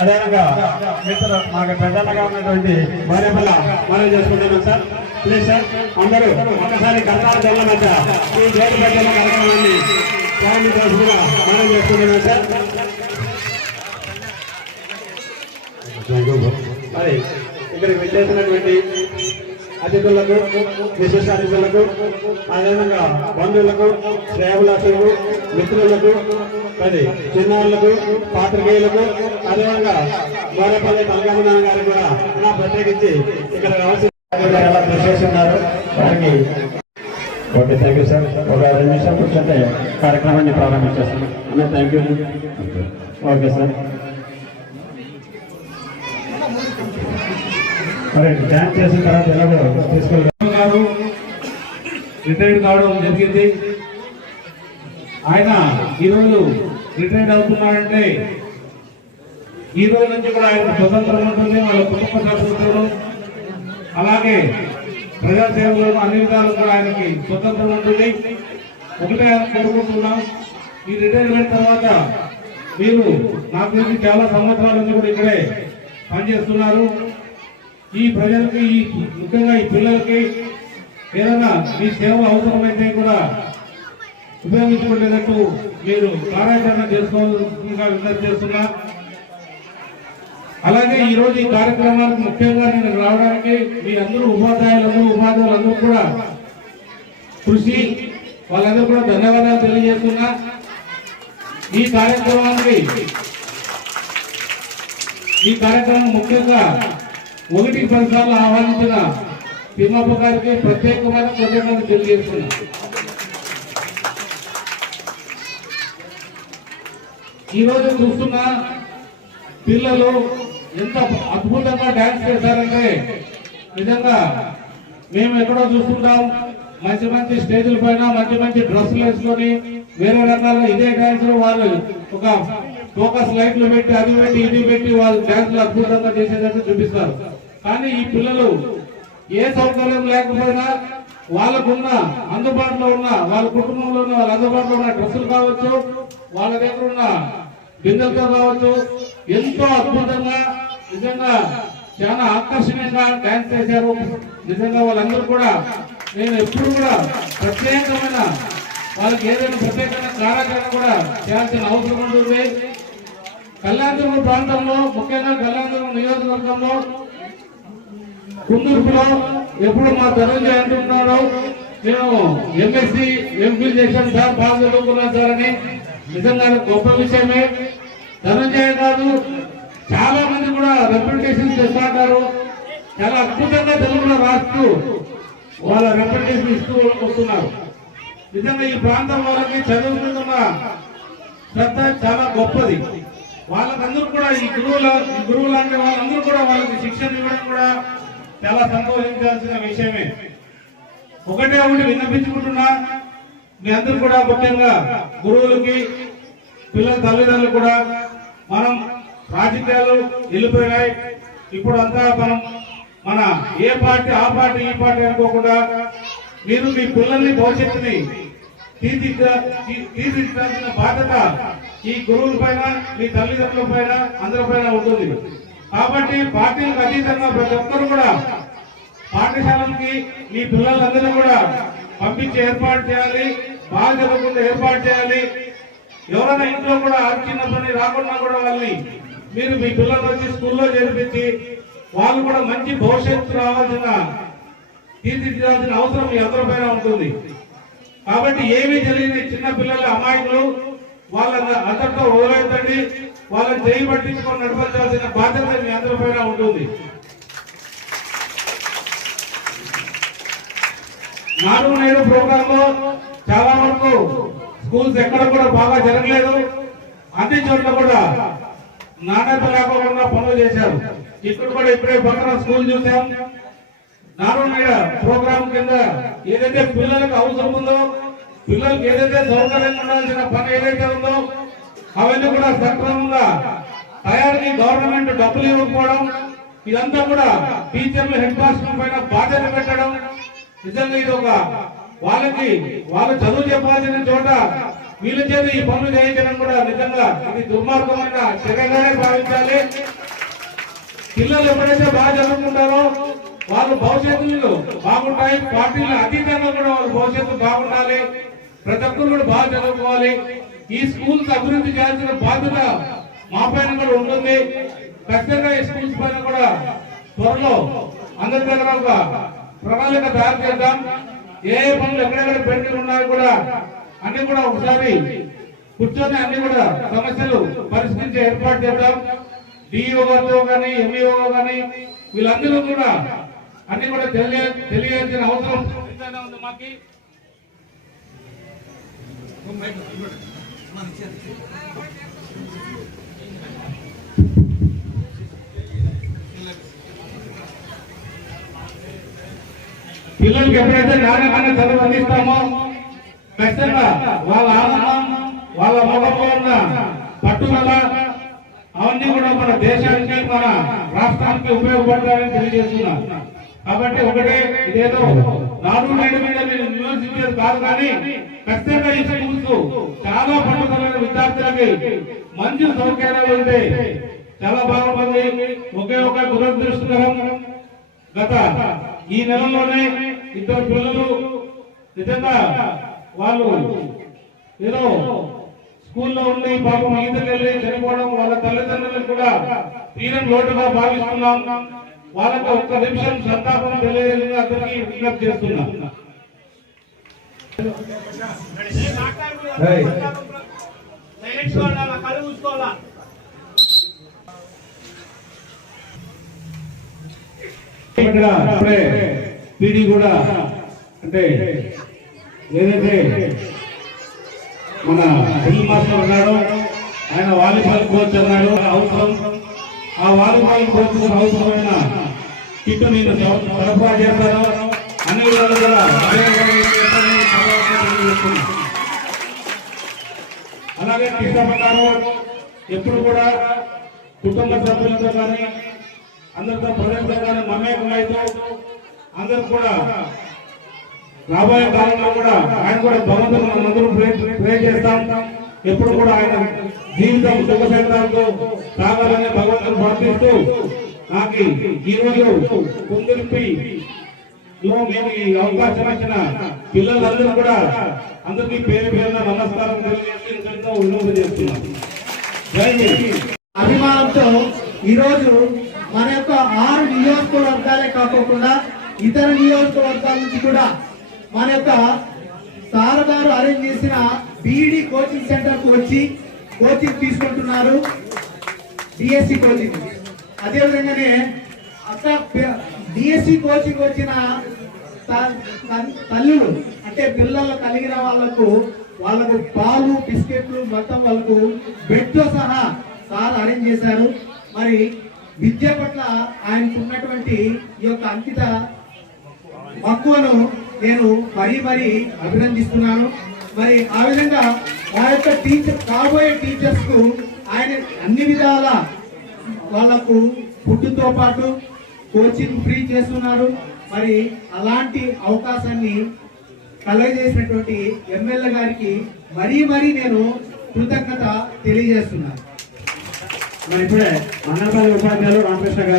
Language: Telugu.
అదేవిధంగా మిత్రులు మాకు ప్రధానంగా ఉన్నటువంటి భార్యపల్ల మనం చేసుకుంటున్నాం సార్. ప్లీజ్ సార్ అందరూ ఒకసారి కర్ణాటక జిల్లా మధ్య ఈ జోడి పెద్దల కార్యక్రమాన్ని ప్రారంభించాల్సిందిగా మనం చేసుకుంటున్నాం సార్. మరి ఇక్కడికి విచ్చేసినటువంటి అతిథులకు విశేష అతిథులకు అదేవిధంగా బంధువులకు శ్రేయభిలాషులకు మిత్రులకు మరి చిన్నవాళ్ళకు పాత్రికేయులకు అదేవిధంగా గోరపల్లి తలగమనాథ్ గారు కూడా నా ప్రత్యేకించి ఇక్కడ వారికి ఓకే థ్యాంక్ యూ సార్ ఒక రెండు నిమిషాలు కూర్చుంటే కార్యక్రమాన్ని ప్రారంభించేస్తాను. అన్న థ్యాంక్ యూ ఓకే. సార్ మరి డ్యాన్స్ చేసిన తర్వాత ఎలాగో తీసుకెళ్ళారు రిటైర్డ్ కావడం జరిగింది. ఆయన ఈరోజు రిటైర్డ్ అవుతున్నాడంటే ఈ రోజు నుంచి కూడా ఆయన స్వతంత్రం ఉంటుంది వాళ్ళ కుటుంబ స్వాతంత్రం అలాగే ప్రజాసేవలో అన్ని విధాలు కూడా ఆయనకి స్వతంత్రం ఉంటుంది. ఒకటే కోరుకుంటున్నాం ఈ రిటైర్మెంట్ తర్వాత మీరు నాకు తెలిసి చాలా సంవత్సరాల నుంచి కూడా ఇక్కడే పనిచేస్తున్నారు. ఈ ప్రజలకి ఈ ముఖ్యంగా ఈ పిల్లలకి ఏదన్నా మీ సేవ అవసరమైతే కూడా ఉపయోగించుకునేటట్టు మీరు కార్యాచరణ చేసుకోవాల్సిందిగా విజ్ఞప్తి చేస్తున్నా. అలాగే ఈ రోజు ఈ కార్యక్రమానికి ముఖ్యంగా నేను రావడానికి మీ అందరూ ఉపాధ్యాయులందరూ ఉపాధ్యాయులందరూ కూడా కృషి వాళ్ళందరూ కూడా ధన్యవాదాలు తెలియజేస్తున్నా. ఈ కార్యక్రమానికి ఈ కార్యక్రమం ముఖ్యంగా ఒకటి పదిసార్లు ఆహ్వానించిన తిమ్మప్ప గారికి ప్రత్యేకమైన కృతజ్ఞతలు తెలియజేస్తున్నా. ఈరోజు చూస్తున్న పిల్లలు ఎంత అద్భుతంగా డాన్స్ చేశారంటే నిజంగా మేము ఎక్కడో చూస్తుంటాం. మంచి మంచి స్టేజ్ల పైన మంచి మంచి డ్రెస్సులు వేసుకొని వేరే రకాల ఇదే డాన్స్ వాళ్ళు ఒక ఫోకస్ లైట్లు పెట్టి అది పెట్టి ఇది పెట్టి వాళ్ళు డాన్స్లు అద్భుతంగా చేసేటట్టు చూపిస్తారు. కానీ ఈ పిల్లలు ఏ సౌకర్యం లేకపోయినా వాళ్ళకున్న అందుబాటులో ఉన్న వాళ్ళ కుటుంబంలో ఉన్న వాళ్ళ అందుబాటులో ఉన్న డ్రెస్సులు కావచ్చు వాళ్ళ దగ్గర ఉన్న బిందెలతో కావచ్చు ఎంతో అద్భుతంగా నిజంగా చాలా ఆకర్షణీయంగా డాన్స్ చేశారు. నిజంగా వాళ్ళందరూ కూడా నేను ఎప్పుడు కూడా ప్రత్యేకమైన వాళ్ళకి ఏదైనా ప్రత్యేకమైన కార్యక్రమం కూడా చేయాల్సిన అవసరం ఉంటుంది. కళ్యాణదుర్గం ప్రాంతంలో ముఖ్యంగా కళ్యాణదుర్గం నియోజకవర్గంలో కుందూర్పులో ఎప్పుడు మా ధనంజయ అంటున్నాడు నేను ఎంఎస్సి ఎంపీ చేశాను సార్ బాగా చదువుకున్నాను సార్ అని నిజంగా గొప్ప విషయమే. ధనంజయ కాదు చాలా మంది కూడా రిప్రజెంటేషన్ చేస్తుంటారు చాలా అద్భుతంగా తెలుగులో రాస్తూ వాళ్ళ రిప్రజెంటేషన్ ఇస్తూ వస్తున్నారు. నిజంగా ఈ ప్రాంతం వాళ్ళకి చదువుకుంటున్న శ్రద్ధ చాలా గొప్పది. వాళ్ళకందరూ కూడా ఈ గురువుల ఈ గురువు లాంటి వాళ్ళందరూ కూడా వాళ్ళకి శిక్షణ ఇవ్వడం కూడా చాలా సంతోషించాల్సిన విషయమే. ఒకటే ఒకటి విన్నపించుకుంటున్నా. మీ అందరూ కూడా ముఖ్యంగా గురువులకి పిల్లల తల్లిదండ్రులు కూడా మనం రాజకీయాలు వెళ్ళిపోయినాయి. ఇప్పుడు అంతా మనం మన ఏ పార్టీ ఆ పార్టీ ఈ పార్టీ అనుకోకుండా మీరు మీ పిల్లల్ని భవిష్యత్తుని తీర్చిదిద్దాల్సిన బాధ్యత ఈ గురువుల పైన మీ తల్లిదండ్రుల పైన అందరి పైన ఉంటుంది. కాబట్టి పార్టీలకు అతీతంగా ప్రతి ఒక్కరు కూడా పాఠశాలకి మీ పిల్లలందరూ కూడా పంపించి ఏర్పాటు చేయాలి బాగా జరగకుండా ఏర్పాటు చేయాలి. ఎవరైనా ఇంట్లో కూడా చిన్న పని రాకుండా కూడా వాళ్ళని మీరు మీ పిల్లలు వచ్చి స్కూల్లో చేర్పించి వాళ్ళు కూడా మంచి భవిష్యత్తు రావాల్సిన తీర్చిదిద్దాల్సిన అవసరం మీ అందరిపైన ఉంటుంది. కాబట్టి ఏమీ తెలియని చిన్న పిల్లల అమాయకులు వాళ్ళ అంతటా వదిలేదండి వాళ్ళని చేయి పట్టించుకొని నడిపించాల్సిన బాధ్యత మీ అందరిపైన ఉంటుంది. నాడు నేడు ప్రోగ్రామ్లో చాలా వరకు స్కూల్స్ ఎక్కడ కూడా బాగా జరగలేదు. అన్ని చోట్ల కూడా నాణ్యత లేకుండా పనులు చేశారు. ఇక్కడ కూడా ఇప్పుడే పక్కన స్కూల్ చూసాం. నాడు నేడు ప్రోగ్రామ్ కింద ఏదైతే పిల్లలకు అవసరం ఉందో పిల్లలకి ఏదైతే సౌకర్యంగా ఉండాల్సిన పని ఏదైతే ఉందో అవన్నీ కూడా సక్రమంగా తయారీ గవర్నమెంట్ డబ్బులు ఇవ్వకపోవడం ఇదంతా కూడా టీచర్లు హెడ్ మాస్టర్ పైన బాధ్యత పెట్టడం. నిజంగా ఇది ఒక వాళ్ళకి వాళ్ళు చదువు చెప్పాల్సిన చోట వీళ్ళ చేత ఈ పనులు చేయించడం కూడా నిజంగా ఇది దుర్మార్గమైన చర్యగానే భావించాలి. పిల్లలు ఎప్పుడైతే బాగా చదువుకుంటారో వాళ్ళు భవిష్యత్తులు బాగుంటాయి పార్టీల అతీతంగా కూడా వాళ్ళ భవిష్యత్తు బాగుండాలి. ప్రతి ఒక్కరు కూడా బాగా చదువుకోవాలి. ఈ స్కూల్స్ అభివృద్ధి చేయాల్సిన బాధ్యత మా పైన కూడా ఉంటుంది. ఖచ్చితంగా ఈ స్కూల్స్ పైన కూడా త్వరలో అందరి దగ్గర ఒక ప్రణాళిక తయారు చేద్దాం. ఏ ఏ పనులు ఎక్కడెక్కడ పెండింగ్ ఉన్నాయో కూడా అన్ని కూడా ఒకసారి కూర్చొని అన్ని కూడా సమస్యలు పరిష్కరించే ఏర్పాటు చేద్దాం. డిఈఓ గారితో కానీ ఎంఈఓ కానీ వీళ్ళందరూ కూడా అన్ని కూడా తెలియ తెలియాల్సిన అవసరం. ఎంతైనా ఉంది మాకి. పిల్లలకి ఎప్పుడైతే నాణ్యమైన చదువు అందిస్తామో ఖచ్చితంగా వాళ్ళ ఆనందం వాళ్ళ మొదట్లో ఉన్న పట్టుదల అవన్నీ కూడా మన దేశానికి మన రాష్ట్రానికి ఉపయోగపడతాయని తెలియజేస్తున్నా కాబట్టి ఒకటే ఇదేదో నాడు నేడు మీద నేను విమర్శించేది కాదు కానీ ఖచ్చితంగా ఈ స్కూల్స్ చాలా పట్టుదలైన విద్యార్థులకి మంచి సౌకర్యాలు ఉంటే చాలా బాగుంటుంది. ఒకే ఒక దురదృష్టకరం గత ఈ నెలలోనే ఇద్దరు పిల్లలు నిజంగా వాళ్ళు ఏదో స్కూల్లో ఉండి పాపం ఈతకెళ్ళి చనిపోవడం వాళ్ళ తల్లిదండ్రులకు కూడా తీరం లోటుగా భావిస్తున్నాం. వాళ్ళకి ఒక్క నిమిషం సంతాపం తెలియజేయాలని అందరికీ విజ్ఞప్తి చేస్తున్నా. ఇక్కడ ఇప్పుడే. పీడీ కూడా. అంటే ఏదైతే మన డ్రిల్ మాస్టర్ ఉన్నాడు ఆయన వాలీబాల్ కోచ్ అన్నాడు అవసరం. ఆ వాలీబాల్ కోచ్ అవసరమైన కిట్ నేను సరఫరా చేస్తాను అన్ని విధాలు కూడా అదేవిధంగా చేస్తానని సభాముఖంగా అలాగే కృష్ణపడ్డారు ఎప్పుడు కూడా కుటుంబ సభ్యులతో కానీ అందరితో ప్రజలతో కానీ మమేకమైతే అందరూ కూడా రాబోయే కాలంలో కూడా ఆయన కూడా భగవంతుడు మనందరూ అందరూ ప్రే ప్రే చేస్తాం. ఎప్పుడు కూడా ఆయన జీవితం సుఖ సంతాలతో సాగాలని భగవంతుని ప్రార్థిస్తూ నాకు ఈరోజు కుందిరిపి మేము ఈ అవకాశం ఇచ్చిన పిల్లలందరూ కూడా అందరికీ పేరు పేరున నమస్కారం తెలియజేసి ఎంతో చేస్తున్నాం అభిమానంతో ఈరోజు మన యొక్క ఆరు నియోజకవర్గాలే కాకుండా ఇతర నియోజకవర్గాల నుంచి కూడా మన యొక్క సారదారు అరేంజ్ చేసిన బీఈడి కోచింగ్ సెంటర్కు వచ్చి కోచింగ్ తీసుకుంటున్నారు. DSC coaching. అదే విధంగానే అట్లా డిఎస్సి కోచింగ్ వచ్చిన త- తల్లులు అంటే పిల్లలు కలిగిన వాళ్ళకు వాళ్ళకు పాలు బిస్కెట్లు మొత్తం వాళ్ళకు బెడ్ సహా సార్ అరేంజ్ చేశారు. మరి విద్య పట్ల ఆయనకు ఉన్నటువంటి ఈ యొక్క అంకిత మక్కువను నేను మరీ మరీ అభినందిస్తున్నాను. మరి ఆ విధంగా మా యొక్క టీచర్ కాబోయే టీచర్స్కు ఆయన అన్ని విధాల వాళ్ళకు ఫుడ్తో పాటు కోచింగ్ ఫ్రీ చేస్తున్నారు. మరి అలాంటి అవకాశాన్ని కలగజేసినటువంటి ఎమ్మెల్యే గారికి మరీ మరీ నేను కృతజ్ఞత తెలియజేస్తున్నాను. మరి ఇప్పుడే అన్నపల్లి ఉపాధ్యాయులు రామకృష్ణ గారు